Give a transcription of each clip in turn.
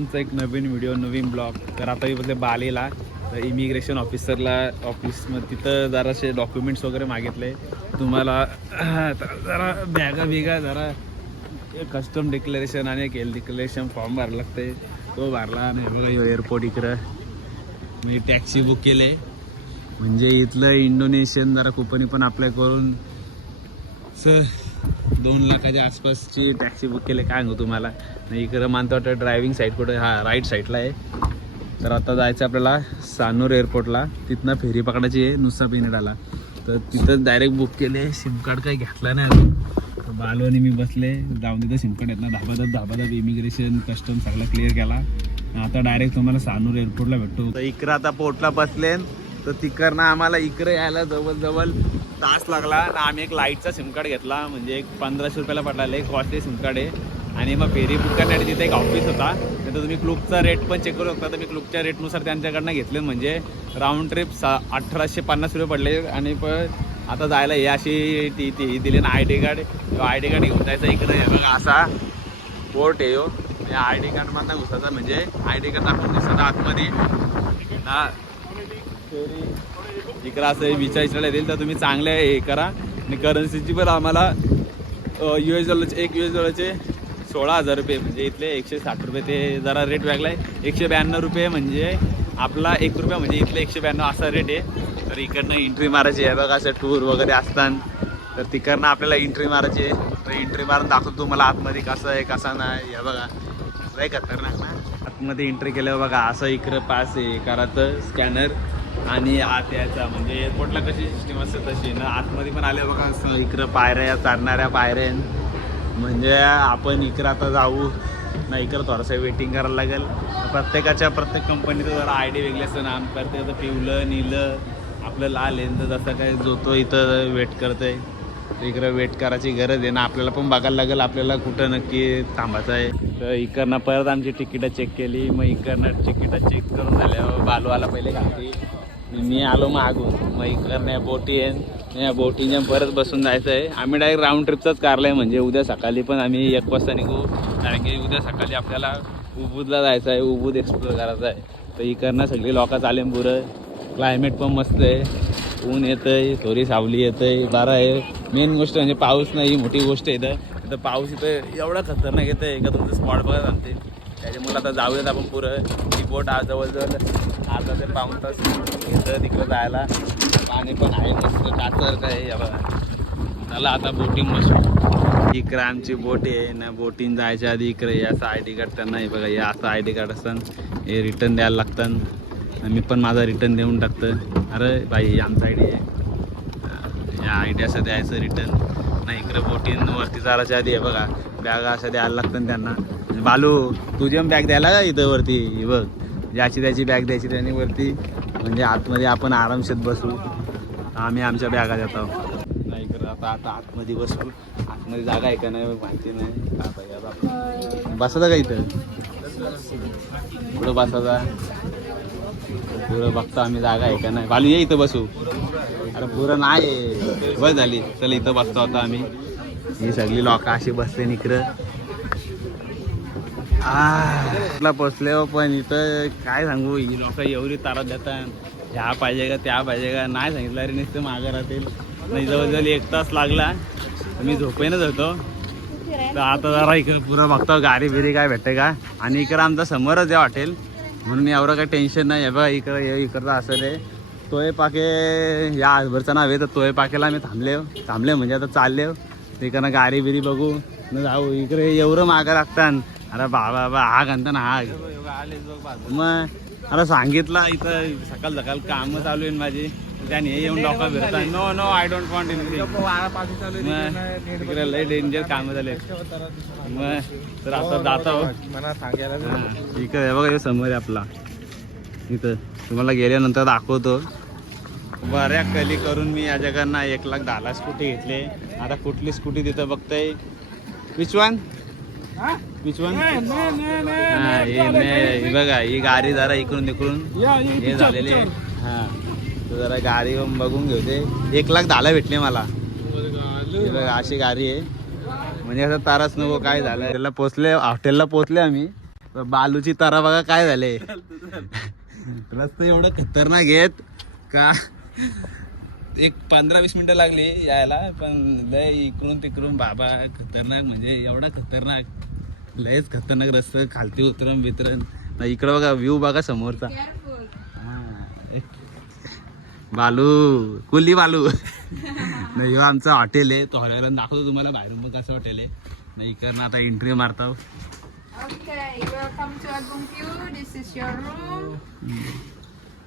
तुमचा एक नवीन व्हिडिओ नवीन ब्लॉग. तर आता मी बसले बालेला, तर इमिग्रेशन ऑफिसरला ऑफिसमध्ये तिथं जरासे डॉक्युमेंट्स वगैरे मागितले तुम्हाला. जरा बॅगा जरा कस्टम डिक्लेरेशन आणि एक हेल्थ डिक्लेरेशन फॉर्म भरायला लागते, तो भरला. आणि बघा एअरपोर्ट इकडं मी टॅक्सी बुक केले, म्हणजे इथलं इंडोनेशियन जरा कुपनी पण अप्लाय करून 2 लाखाच्या आसपासची टॅक्सी बुक केले. काय सांगू तुम्हाला. नाही इकडं मानतो वाटतं ड्रायव्हिंग साईड कुठं, हा राईट साईडला आहे. तर आता जायचं आपल्याला सानूर एअरपोर्टला, तिथनं फेरी पकडायची आहे नुसा पिनेडाला. तर तिथं डायरेक्ट बुक केले. सिम कार्ड काही घेतला नाही अजून. तर बालू आणि मी बसले, जाऊन तिथं सिम कार्ड येत ना, धाबाधब इमिग्रेशन कस्टम सगळं क्लिअर केला. आता डायरेक्ट तुम्हाला सानूर एअरपोर्टला भेटतो. तर इकडं आता पोर्टला बसले, तर तिकडनं आम्हाला इकडे यायला जवळ तास लागला. आणि आम्ही एक लाईटचा सिम कार्ड घेतला, म्हणजे एक 1500 रुपयाला पडला. एक कॉस्टली सिम कार्ड आहे. आणि मग फेरी बुक करण्यासाठी तिथे एक ऑफिस होता, तर तुम्ही क्लूबचा रेट पण चेक करू शकता. तर मी क्लूबच्या रेटनुसार त्यांच्याकडनं घेतले, म्हणजे राऊंड ट्रिप 1850 रुपये पडले. आणि पण आता जायला हे अशी ती दिली ना ID कार्ड, ID कार्ड घेऊन जायचं. इकडे बघा असा पोर्ट आहे. या ID कार्ड मधला घुसायचा, म्हणजे ID कार्ड दाखवून दिसतं आतमध्ये ना. इकडं असं विचारायला येईल, तर तुम्ही चांगले हे करा. आणि करन्सीची पण आम्हाला US डॉलरचे, एक US डॉलरचे 16,000 रुपये, म्हणजे इथले 160 रुपये. ते जरा रेट वेगळा आहे. 192 रुपये म्हणजे आपला 1 रुपया, म्हणजे इथले 192 असा रेट आहे. तर इकडनं एंट्री मारायची आहे बघा, असं टूर वगैरे असतात. तर तिकडनं आपल्याला एंट्री मारायची आहे. तर एंट्री मारून दाखवतो तुम्हाला आतमध्ये कसं आहे कसं नाही. हे बघा लय खतरनाक ना. आतमध्ये एंट्री केल्यावर बघा असं इकडं पास आहे करायचं स्कॅनर, आणि आत यायचा, म्हणजे एअरपोर्टला कशी सिस्टीम असते तशी ना. आतमध्ये पण आले बघा असं इकडं पायऱ्या, चढणाऱ्या पायऱ्या. म्हणजे आपण इकडं आता जाऊ ना, इकडं थोडंसं वेटिंग करायला लागेल. प्रत्येक कंपनीचं जरा ID वेगळी असतं ना. प्रत्येकाचं पिवलं नीलं आपलं लाल आहे. तर जसं काय जो तो इथं वेट करतं आहे, तर इकडं वेट करायची गरज आहे ना. आपल्याला पण बघायला लागेल आपल्याला कुठं नक्की थांबायचं आहे. तर इकडनं परत आमची तिकीटं चेक केली. मग इकडनं तिकीटं चेक करून झाल्यावर बालूवाला पहिले घालते, मी आलो मागून. मग इकडनं बोटी आहे, या बोटीने परत बसून जायचं आहे. आम्ही डायरेक्ट राऊंड ट्रिपचाच कारला आहे, म्हणजे उद्या सकाळी पण आम्ही 1 वाजता निघू. कारण की उद्या सकाळी आपल्याला उबूदला जायचं आहे, उबूद एक्सप्लोर करायचं आहे. तर इकडनं सगळी लोकं चालेल पुरं. क्लायमेट पण मस्त आहे, ऊन येतं आहे, थोडी सावली येतं आहे, बरं आहे. मेन गोष्ट म्हणजे पाऊस नाही, ही मोठी गोष्ट आहे. इथं पाऊस इथं एवढा खतरनाक येतं आहे का तुमचं स्पॉट बघा सांगते. त्याच्यामुळे आता जाऊयात आपण पुरं. ती बोट आज जवळजवळ अर्धा ते पाऊण तास इथं तिकडं जायला. पाणी पण आहे मस्त काचर आहे बघा. चला आता बोटिंग बसू. इकडं आमची बोट आहे ना. बोटिंग जायच्या आधी इकडे हे असं ID कार्ड त्यांना हे बघा, हे असं ID कार्ड असतं, हे रिटर्न द्यायला लागतात. मी पण माझा रिटर्न देऊन टाकतं. अरे बाई आमचा ID आहे, या ID असं द्यायचं रिटर्न नाही. इकडे बोटिंगवरती चालायच्या आधी हे बघा बॅगा असं द्यायला लागतं त्यांना. बालू तुझी पण बॅग द्यायला का इथं वरती बघ, ज्याची त्याची बॅग द्यायची त्यांनी वरती, म्हणजे आतमध्ये आपण आरामशीर बसू. आम्ही आमच्या बॅगा देतो नाही करत. आता आतमध्ये बसू. आतमध्ये जागा आहे का नाही माहिती नाही. बसायचा का इथं, पुढं बसायचा, पुरं बघतो आम्ही जागा आहे का नाही. बालू ये इथं बसू. अरे पुरं नाही बस झाली. चल इथं बसतो आता आम्ही. ही सगळी लोकं अशी बसले इकडं. पोचले हो, पण इथं काय सांगू, ही लोक एवढी तारा देतात, ह्या पाहिजे का त्या पाहिजे का नाही सांगितलं अरे नुसतं मागं राहतील. नाही जवळजवळ 1 तास लागला, मी झोपेनच होतो. तर आता जरा इकडं पुरं बघतो गाडी बिरी काय भेटते का. आणि इकडं आमचा समोरच आहे हॉटेल, म्हणून एवढं काही टेन्शन नाही आहे. बघा इकडं असं रे तोय पाके, या आजभरचं नाव आहे. तर तोय पाकेला आम्ही थांबले म्हणजे आता चालले. तिकडनं गाडी बिरी बघू न जाऊ. इकडे एवढं मागं लागतात. अरे बाबा हा घंटा ना हा मग अरे सांगितलं इथं सकाळ कामं चालू आहे माझी. त्याने येऊन लोक फिरतात. नो आय डोंट वॉन्ट इकडे लय डेंजर कामं झाले. मग तर आता जातो इकडे बघा समोर आहे आपला. इथं तुम्हाला गेल्यानंतर दाखवतो. बऱ्या कली करून मी या जगांना 1,10,000 स्कूटी घेतले. आता कुठली स्कूटी तिथं बघताय, विच वन हे बघा ही गाडी जरा इकडून हे झालेली आहे. हा तर जरा गाडी बघून घेते. 1,10,000 भेटले मला. हे बघा अशी गाडी आहे, म्हणजे असं तारच नको काय झालं. त्याला हॉटेलला पोचले आम्ही. बालूची तारा बघा काय झाले. रस्ता एवढं खतरनाक येत का एक 15-20 मिनिटं लागली यायला, पण लय इकडून तिकडून बाबा खतरनाक म्हणजे एवढा खतरनाक, लयच खतरनाक रस्ता, खालती उतरण बितरण. इकडं बघा व्ह्यू बघा समोरचा. बालू कुली बालू नाही हो आमचं हॉटेल आहे, तो हॉटेल दाखवतो तुम्हाला बाहेरून मग कसं हॉटेल आहे. नाही इकडनं आता एंट्री मारतो.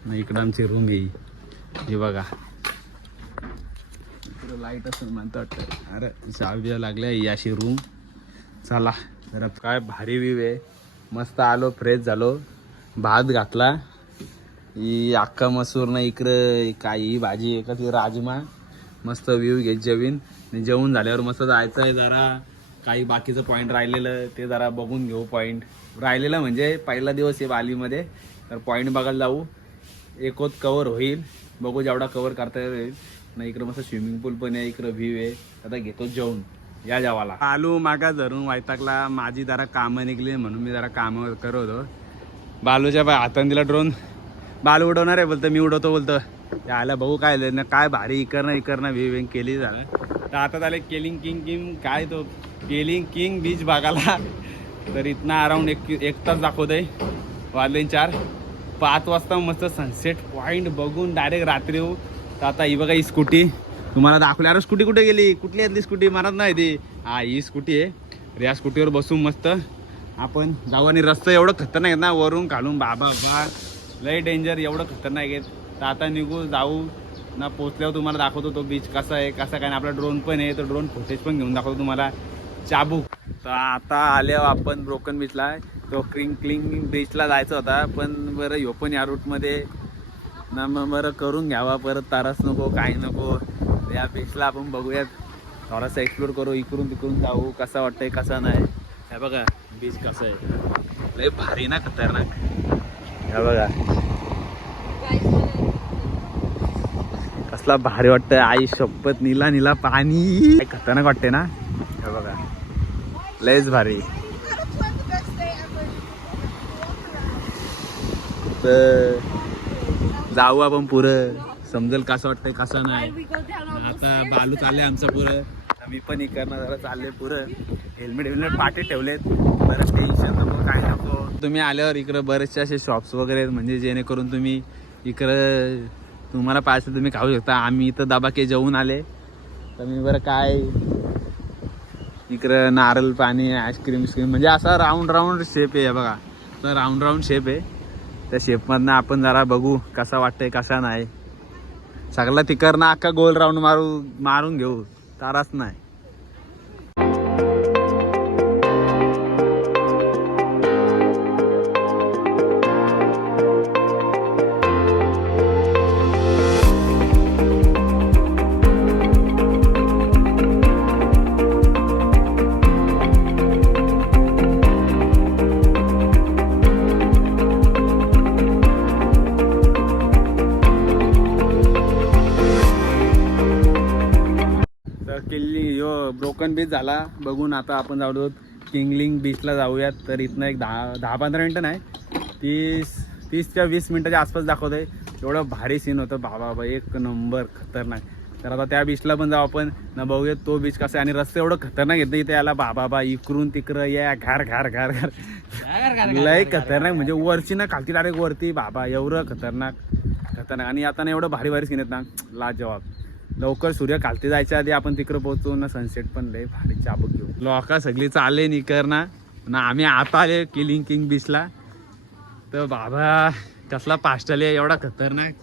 नाही इकडं आमची रूम येईल, हे बघा इकडं लाईट असून म्हणतो वाटतं. अरे चावी लागल्या ही अशी रूम. चला जरा काय भारी व्ह्यू आहे. मस्त आलो, फ्रेश झालो, भात घातला, ही अख्खा मसूर ना इकडं काय ही भाजी का ती राजमा. मस्त व्ह्यू घेत जेवीन. जेवून झाल्यावर मस्त जायचं आहे जरा काही बाकीचं पॉईंट राहिलेलं ते जरा बघून घेऊ. पॉईंट राहिलेलं म्हणजे पहिला दिवस आहे बालीमध्ये, तर पॉईंट बघायला जाऊ. एक होत कवर होईल, बघू जेवढा कवर करता येईल. नाही इकडं मस्त स्विमिंग पूल पण आहे, इकडं व्ह्यू आहे. आता घेतो जेवून, या जेवाला. आलू मागा धरून वैतागला, माझी जरा कामं निघली म्हणून मी जरा कामं करत होतो. बालूच्या हाताने दिला ड्रोन, बालू उडवणार आहे बोलतं, मी उडवतो बोलतं. यायला बघू काय ना काय भारी इकडनं व्ह्यू केली झालं. तर आता झालं केलिंग किंग काय तो केलिंग किंग बीच बघायला. तर इथनं अराऊंड एक तास दाखवतंय, वाजले 4-5 वाजता मस्त सनसेट पॉईंट बघून डायरेक्ट रात्री येऊ. तर आता ही बघा ही स्कूटी तुम्हाला दाखवली. अरे स्कूटी कुठे गेली, कुठली यातली स्कूटी मारत नाही ती. हा ही स्कूटी आहे. तर या स्कूटीवर बसून मस्त आपण जाऊ. आणि रस्ता एवढं खतरनाक आहेत ना, वरून खालून बाबा लय डेंजर, एवढं खतरनाक आहेत. तर आता निघू जाऊ ना, पोचल्यावर तुम्हाला दाखवतो तो बीच कसा आहे कसा काय. आपला ड्रोन पण आहे, तो ड्रोन फुटेज पण घेऊन दाखवतो तुम्हाला. चाबूक. तर आता आल्यावर आपण ब्रोकन बीचला, तो क्लिंग बीचला जायचं होता, पण बरं ह्यो पण या रूटमध्ये ना, मग बरं करून घ्यावा, परत तारस नको काही नको. या बीचला आपण बघूयात, थोडासा एक्सप्लोर करू, इकडून तिकडून जाऊ, कसा वाटतंय कसा नाही. हे बघा बीच कसं आहे, लय भारी ना खतरनाक. हे बघा कसला भारी वाटतंय, आई शपथ, नीला नीला पाणी, खतरनाक वाटते ना. हे बघा लयच भारी. तर जाऊ आपण पुरं, समजेल कसं वाटतंय कसं नाही. आता बालू चालले आमचं पुरं, मी पण इकडनं जरा चालले पुरं. हेल्मेट पाठी ठेवलेत, बरं टेन्शन नको काय नको. तुम्ही आल्यावर इकडं बरेचसे असे शॉप्स वगैरे आहेत, म्हणजे जेणेकरून तुम्ही इकडं तुम्हाला पाहिजे तुम्ही खाऊ शकता. आम्ही इथं दबाके जेवून आले, तर मी बरं काय इकडं नारळ पाणी, आईस्क्रीम म्हणजे असा राऊंड शेप आहे बघा. तर राऊंड शेप आहे, त्या शेपमधनं आपण जरा बघू कसा वाटतंय कसा नाही. सगळा तिकडनं अख्खा गोल राऊंड मारून घेऊ, ताराच नाही. ब्रोकन बीच झाला बघून. आता आपण जाऊ किंगलिंग बीचला जाऊयात. तर इथनं एक 10-15 मिनटं नाही, 30 ते 20 मिनटाच्या आसपास दाखवतंय. एवढं भारी सीन होतं बाबा, एक नंबर खतरनाक. तर आता त्या बीचला पण जाऊ आपण ना, बघूयात तो बीच कसा आहे. आणि रस्ते एवढं खतरनाक येतं इथे याला बाबा, इकडून तिकडं या घार लय खतरनाक, म्हणजे वरची ना खालती डायरेक्ट वरती बाबा, एवढं खतरनाक. आणि आता ना एवढं भारी सीन आहेत ना, लाजवाब. लवकर सूर्य खालती जायच्या आधी आपण तिकडं पोहोचू ना, सनसेट पण लय भारी चाबूक घेऊ. लोका सगळी चालले निकर ना, आम्ही आता आले किंग बीचला. तर बाबा कसला पास्टल आहे, एवढा खतरनाक,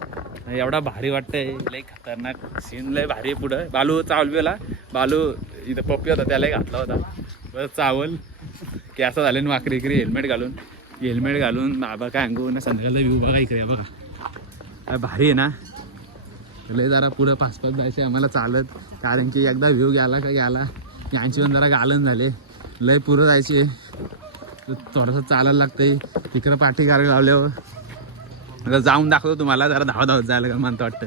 एवढा भारी वाटतंय, लय खतरनाक सीन, लय भारी. पुढं बालू चावलवेला, बालू इथं पप्पी होता त्याला घातला होता, बरं चावल की असं झालं ना, वाकरी हेल्मेट घालून बाबा काय अंगू ना. संध्याकाळचा व्ह्यू बघा इकडे, बघा काय भारी आहे ना. लय जरा पुढं 5-5 जायचे आम्हाला चालत, कारण की एकदा व्ह्यू गेला यांची पण जरा गालन झाले, लय पुरं जायचे, थोडंसं चालायला लागतंय. तिकडं पाठी गाडी लावल्यावर आता जाऊन दाखवतो तुम्हाला, जरा धावत जायला का म्हणतं वाटतं.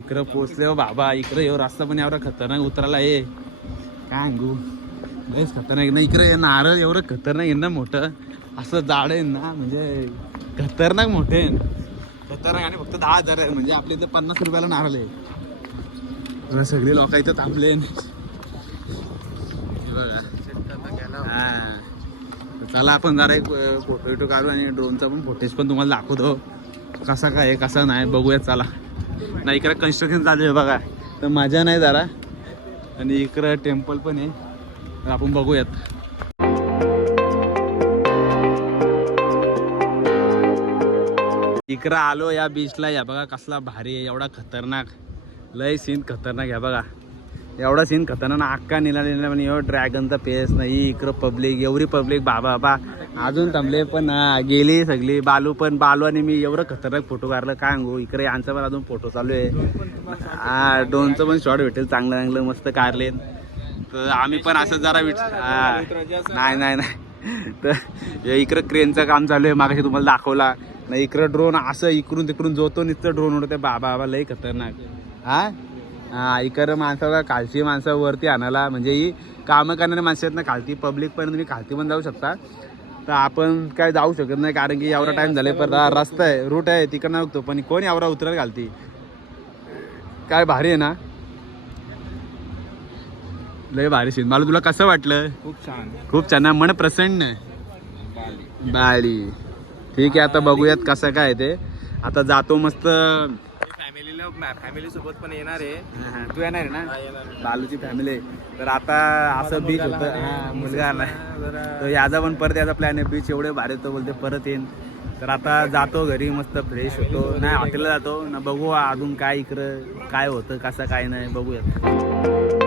इकडं पोचले बाबा, इकडं येऊ रस्ता पण एवढा खतरनाक उतरायला ये काय अंगू, लयच खतरनाक ना. इकडं नारळ एवढं खतरनाक आहे ना मोठं, असं जाड आहे ना, म्हणजे खतरनाक मोठे आहे. खतरनाक. आणि फक्त 10,000 आहे. म्हणजे आपल्या इथं 50 रुपयाला नारळ आहे. सगळे लोक इथं थांबले. हा, चला आपण जरा एक फोटो काढू आणि ड्रोनचा पण फुटेज पण तुम्हाला दाखवतो कसा काय आहे कसा नाही बघूयात. चला ना, इकडे कन्स्ट्रक्शन चालू आहे बघा, तर मजा नाही जरा. आणि इकडं टेम्पल पण आहे, तर आपण बघूयात. इकडं आलो या बीचला, या बघा कसला भारी आहे, एवढा खतरनाक, लय सीन खतरनाक आहे बघा. एवढा सीन खतरनाक अक्का निघालेला पण एवढं ड्रॅगनचा पेस नाही. इकडं पब्लिक, एवढी पब्लिक, बाबा अजून थांबले पण गेली सगळी. बालू आणि मी एवढं खतरनाक फोटो काढलं काय सांगू. इकडे यांचा पण अजून फोटो चालू आहे. हा, ड्रोनचं पण शॉट भेटेल चांगलं मस्त काढले. तर आम्ही पण असं जरा नाही तर इकडं क्रेनचं काम चालू आहे, मागाशी तुम्हाला दाखवला नाही. इकडं ड्रोन असं इकडून तिकडून जोतो नुसतं ड्रोन उडते. बाबा लय खतरनाक. हा, इकडं माणसं खालची माणसं वरती आणायला, म्हणजे ही कामं करणारी माणसं आहेत ना खालती. पब्लिक पण तुम्ही खालती पण जाऊ शकता, तर आपण काय जाऊ शकत नाही कारण की एवढा टाइम झालाय. पण रस्ता आहे, रूट आहे, तिकडनं बघतो पण कोण एवढा उतरायला घालती. काय भारी आहे ना, लय भारी सीन. मला तुला कसं वाटलं? खूप छान मन प्रसन्न. बाळी ठीक आहे, आता बघूयात कसं काय ते. आता जातो मस्त. फॅमिली सोबत पण येणार आहे. तू येणार आहे ना? बालूची फॅमिली. तर आता असं बीच होतं. हा, मुलगा आलाय तर याचा पण परत याचा प्लॅन आहे. बीच एवढे भारी होतं बोलते परत येईन. तर आता जातो घरी, मस्त फ्रेश होतो, नाही हॉटेलला जातो ना, बघू अजून काय इकडं काय होतं कसं काय नाही बघूयात.